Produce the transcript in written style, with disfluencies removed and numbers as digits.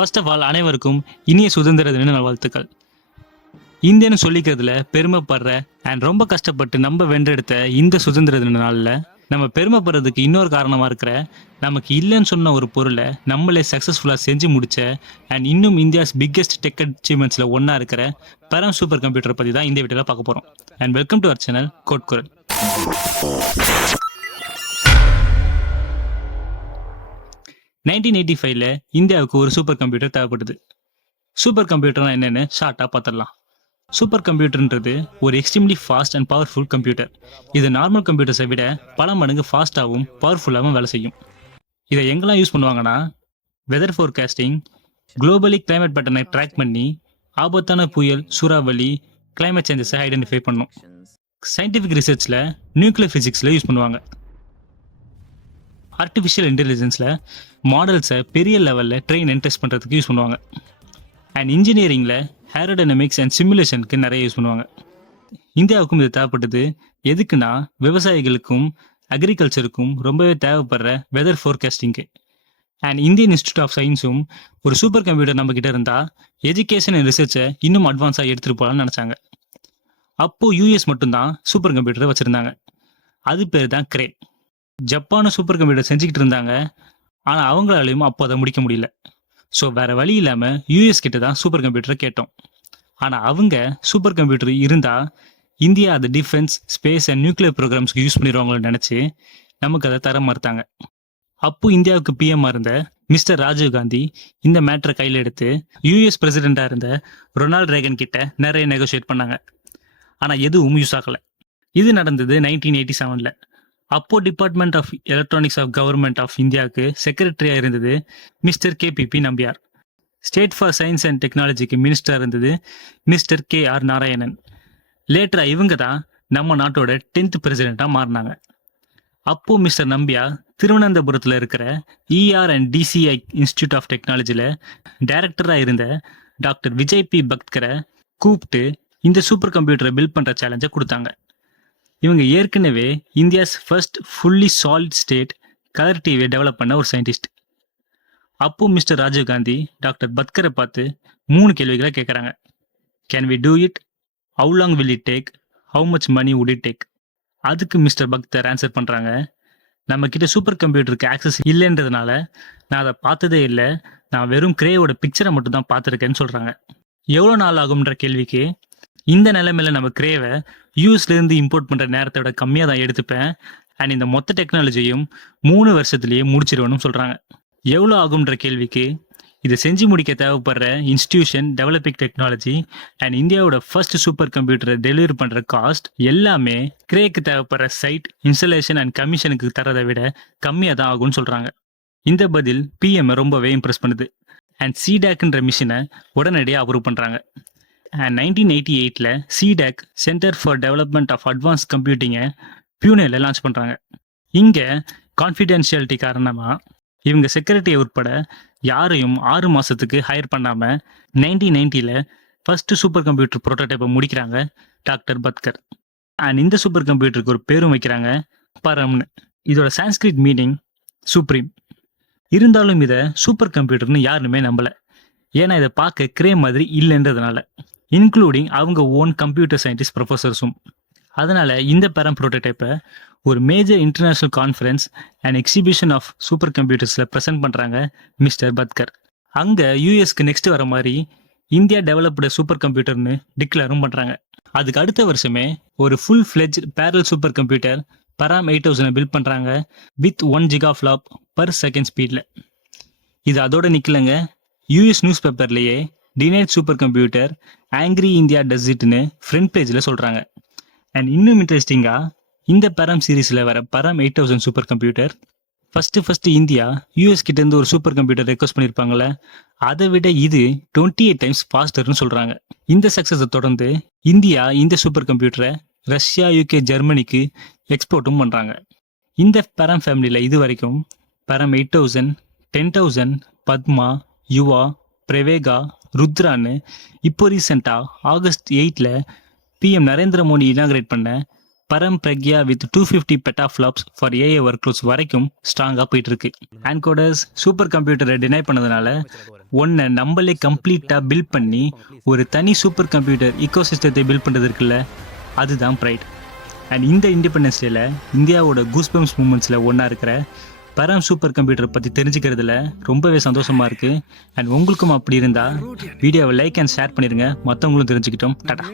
First of all அனைவருக்கும் இனிய சுதந்திர தின நல்வாழ்த்துக்கள். இந்தியன்னு சொல்லிக்கிறதுல பெருமைப்படுற அண்ட் ரொம்ப கஷ்டப்பட்டு நம்ம வென்றெடுத்த இந்த சுதந்திர தின நாளில் நம்ம பெருமைப்படுறதுக்கு இன்னொரு காரணமாக இருக்கிற நமக்கு இல்லைன்னு சொன்ன ஒரு பொருளை நம்மளே சக்ஸஸ்ஃபுல்லாக செஞ்சு முடிச்ச அண்ட் இன்னும் இந்தியாஸ் பிக்கெஸ்ட் டெக் அச்சீவ்மெண்ட்ஸில் ஒன்றா இருக்கிற பரம் சூப்பர் கம்ப்யூட்டரை பற்றி தான் இந்த வீடியோவில் பார்க்க போகிறோம். And welcome to our channel கோட்குரல். (1985) இந்தியாவுக்கு ஒரு சூப்பர் கம்ப்யூட்டர் தேவைப்படுது. சூப்பர் கம்ப்யூட்டர்னா என்னன்னு ஷார்ட்டாக பார்த்துடலாம். சூப்பர் கம்ப்யூட்டர்ன்றது ஒரு extremely fast and powerful computer. இது நார்மல் கம்ப்யூட்டர்ஸை விட பல மடங்கு ஃபாஸ்ட்டாகவும் பவர்ஃபுல்லாகவும் வேலை செய்யும். இதை எங்கெல்லாம் யூஸ் பண்ணுவாங்கன்னா, வெதர் ஃபோர்காஸ்டிங், குளோபலி கிளைமேட் பேட்டர்னை ட்ராக் பண்ணி ஆபத்தான புயல், சூறாவளி, கிளைமேட் சேஞ்சஸை ஐடென்டிஃபை பண்ணும். சயின்டிஃபிக் ரிசர்ச்சில், நியூக்ளியர் ஃபிசிக்ஸில் யூஸ் பண்ணுவாங்க. ஆர்டிஃபிஷியல் இன்டெலிஜென்ஸில் மாடல்ஸை பெரிய லெவலில் ட்ரெயின் அண்ட் டெஸ்ட் பண்ணுறதுக்கு யூஸ் பண்ணுவாங்க. அண்ட் இன்ஜினியரிங்கில் ஏரோடைனமிக்ஸ் அண்ட் சிமுலேஷனுக்கு நிறைய யூஸ் பண்ணுவாங்க. இந்தியாவுக்கும் இது தேவைப்பட்டது. எதுக்குன்னா, விவசாயிகளுக்கும் அக்ரிகல்ச்சருக்கும் ரொம்பவே தேவைப்படுற weather forecasting. And Indian Institute of சயின்ஸும் ஒரு சூப்பர் கம்ப்யூட்டர் நம்மக்கிட்ட இருந்தால் எஜுகேஷன் அண்ட் ரிசர்ச்சை இன்னும் அட்வான்ஸாக எடுத்துகிட்டு போகலான்னு நினச்சாங்க. அப்போது யூஎஸ் மட்டும்தான் சூப்பர் கம்ப்யூட்டரை வச்சுருந்தாங்க. அது பேர் தான் கிரே. ஜப்பானும் சூப்பர் கம்ப்யூட்டர் செஞ்சுக்கிட்டு இருந்தாங்க. ஆனால் அவங்களாலையும் அப்போ அதை முடிக்க முடியல. ஸோ வேறு வழி இல்லாமல் யூஎஸ் கிட்ட தான் சூப்பர் கம்ப்யூட்டரை கேட்டோம். ஆனால் அவங்க சூப்பர் கம்ப்யூட்டர் இருந்தால் இந்தியா அதை டிஃபென்ஸ், ஸ்பேஸ் அண்ட் நியூக்ளியர் ப்ரோக்ராம்ஸ்க்கு யூஸ் பண்ணிடுவாங்களோன்னு நினச்சி நமக்கு அதை தர மறுத்தாங்க. அப்போ இந்தியாவுக்கு பிஎம்மாக இருந்த மிஸ்டர் ராஜீவ் காந்தி இந்த மேட்டரை கையில் எடுத்து யூஎஸ் பிரசிடெண்ட்டாக இருந்த ரொனால்ட் ரேகன் கிட்ட நிறைய நெகோஷியேட் பண்ணாங்க. ஆனால் எதுவும் யூஸ் ஆகலை. இது நடந்தது 1987. அப்போ department of electronics of government of இந்தியாவுக்கு செக்ரட்டரியாக இருந்தது mister KPP Nambiar. State for science and டெக்னாலஜிக்கு மினிஸ்டராக இருந்தது மிஸ்டர் KR நாராயணன். லேட்டராக இவங்க தான் நம்ம நாட்டோட 10th பிரசிடெண்ட்டாக மாறினாங்க. அப்போது மிஸ்டர் நம்பியார் திருவனந்தபுரத்தில் இருக்கிற ER and DCI institute of டெக்னாலஜியில் டைரக்டராக இருந்த டாக்டர் விஜய் P பக்த்கரை கூப்பிட்டு இந்த சூப்பர் கம்ப்யூட்டரை பில்ட் பண்ணுற சேலஞ்சை கொடுத்தாங்க. இவங்க ஏற்கனவே India's first fully solid state colour டிவியை டெவலப் பண்ண ஒரு சயின்டிஸ்ட். அப்போ மிஸ்டர் ராஜீவ் காந்தி டாக்டர் பத்கரை பார்த்து 3 கேள்விகளை கேட்குறாங்க. Can we do it? How long will it take? How much money would it take? அதுக்கு மிஸ்டர் பக்தர் ஆன்சர் பண்ணுறாங்க, நம்மக்கிட்ட சூப்பர் கம்ப்யூட்டருக்கு ஆக்சஸ் இல்லைன்றதுனால நான் அதை பார்த்ததே இல்லை, நான் வெறும் கிரேயோட பிக்சரை மட்டும் தான் பார்த்துருக்கேன்னு சொல்கிறாங்க. எவ்வளோ நாள் ஆகும்ன்ற கேள்விக்கு, இந்த நிலைமையில நம்ம கிரேவை யூஎஸ்லேருந்து இம்போர்ட் பண்ணுற நேரத்தோட கம்மியாக தான் எடுத்துப்பேன் அண்ட் இந்த மொத்த டெக்னாலஜியும் 3 வருஷத்துலேயே முடிச்சிடுவேன்னு சொல்கிறாங்க. எவ்வளோ ஆகும்ன்ற கேள்விக்கு, இதை செஞ்சு முடிக்க தேவைப்படுற இன்ஸ்டிடியூஷன், டெவலப்பிங் டெக்னாலஜி அண்ட் இந்தியாவோட ஃபர்ஸ்ட் சூப்பர் கம்ப்யூட்டரை டெலிவரி பண்ணுற காஸ்ட் எல்லாமே கிரேக்கு தேவைப்படுற சைட், இன்ஸ்டலேஷன் அண்ட் கமிஷனுக்கு தரதை விட கம்மியாக தான் ஆகும்னு சொல்கிறாங்க. இந்த பதில் PM ரொம்பவே இம்ப்ரெஸ் பண்ணுது அண்ட் CDACன்ற மிஷினை உடனடியாக அப்ரூவ் பண்ணுறாங்க. And 1988 CDAC centre for development of advance கம்ப்யூட்டிங்கை பியூனேல லான்ச் பண்ணுறாங்க. இங்கே கான்ஃபிடென்ஷியாலிட்டி காரணமாக இவங்க செக்ரட்டரி உட்பட யாரையும் 6 மாதத்துக்கு ஹையர் பண்ணாமல் 1990 ஃபர்ஸ்ட் சூப்பர் கம்ப்யூட்டர் ப்ரோட்டோடைப்பை முடிக்கிறாங்க டாக்டர் பத்கர். அண்ட் இந்த சூப்பர் கம்ப்யூட்டருக்கு ஒரு பேரும் வைக்கிறாங்க, பரம்னு. இதோட சான்ஸ்கிரிட் மீனிங் சுப்ரீம். இருந்தாலும் இதை சூப்பர் கம்ப்யூட்டர்னு யாருமே நம்பலை. ஏன்னா இதை பார்க்க கிரே மாதிரி இல்லைன்றதுனால, இன்க்ளூடிங் அவங்க ஓன் கம்ப்யூட்டர் சயின்டிஸ்ட் ப்ரொஃபஸர்ஸும். அதனால் இந்த பரம் ப்ரோட்டோடைப்பை ஒரு major international conference and exhibition of super கம்ப்யூட்டர்ஸில் ப்ரெசென்ட் பண்ணுறாங்க மிஸ்டர் பத்கர். அங்கே யூஎஸ்க்கு நெக்ஸ்ட் வர மாதிரி இந்தியா டெவலப்டு சூப்பர் கம்ப்யூட்டர்னு டிக்ளரும் பண்ணுறாங்க. அதுக்கு அடுத்த வருஷமே ஒரு full fledge parallel super computer Param 8000 build பண்ணுறாங்க வித் 1 GFLOP per second ஸ்பீடில். இது அதோட நிற்கலைங்க. யூஎஸ் நியூஸ் பேப்பர்லேயே denied super computer angry India டஸ் இட்னு ஃப்ரண்ட் பேஜில் சொல்கிறாங்க. அண்ட் இன்னும் இன்ட்ரெஸ்டிங்காக, இந்த பரம் சீரீஸில் வர பரம் 8000 super computer first India US கிட்டேருந்து ஒரு சூப்பர் கம்ப்யூட்டர் ரெக்வஸ்ட் பண்ணியிருப்பாங்களே, அதை விட இது 28 டைம்ஸ் ஃபாஸ்டர்னு சொல்கிறாங்க. இந்த சக்ஸஸை தொடர்ந்து இந்தியா இந்த சூப்பர் கம்ப்யூட்டரை ரஷ்யா, UK, ஜெர்மனிக்கு எக்ஸ்போர்ட்டும் பண்ணுறாங்க. இந்த பரம் ஃபேமிலியில் இது வரைக்கும் பரம் 8000, 10000, பத்மா, யுவா, பிரவேகா, ருத்ரான்னு இப்போ ரீசெண்டாக August 8 PM Narendra Modi inaugurate பண்ண பரம் பிரக்யா வித் 250 பெட்டாஃப்ளாப்ஸ் ஃபார் ஏஐ ஒர்க்லோட்ஸ் வரைக்கும் ஸ்ட்ராங்காக போயிட்டு இருக்கு. ஆன்கோடர்ஸ் சூப்பர் கம்ப்யூட்டரை டினை பண்ணதுனால ஒன்றை நம்மளே கம்ப்ளீட்டாக பில்ட் பண்ணி ஒரு தனி சூப்பர் கம்ப்யூட்டர் ஈகோசிஸ்டத்தை பில்ட் பண்ணுறது இருக்குல்ல, அதுதான் ப்ரைட். அண்ட் இந்த இண்டிபெண்டன்ஸ் டேல இந்தியாவோட கூஸ்பம்ஸ் மூமெண்ட்ஸில் ஒன்றா இருக்கிற பரம் சூப்பர் கம்ப்யூட்டரை பற்றி தெரிஞ்சுக்கிறதுல ரொம்பவே சந்தோஷமாக இருக்குது. அண்ட் உங்களுக்கும் அப்படி இருந்தால் வீடியோவை லைக் அண்ட் ஷேர் பண்ணிடுங்க, மற்றவங்களும் தெரிஞ்சுக்கிட்டோம். டாடா.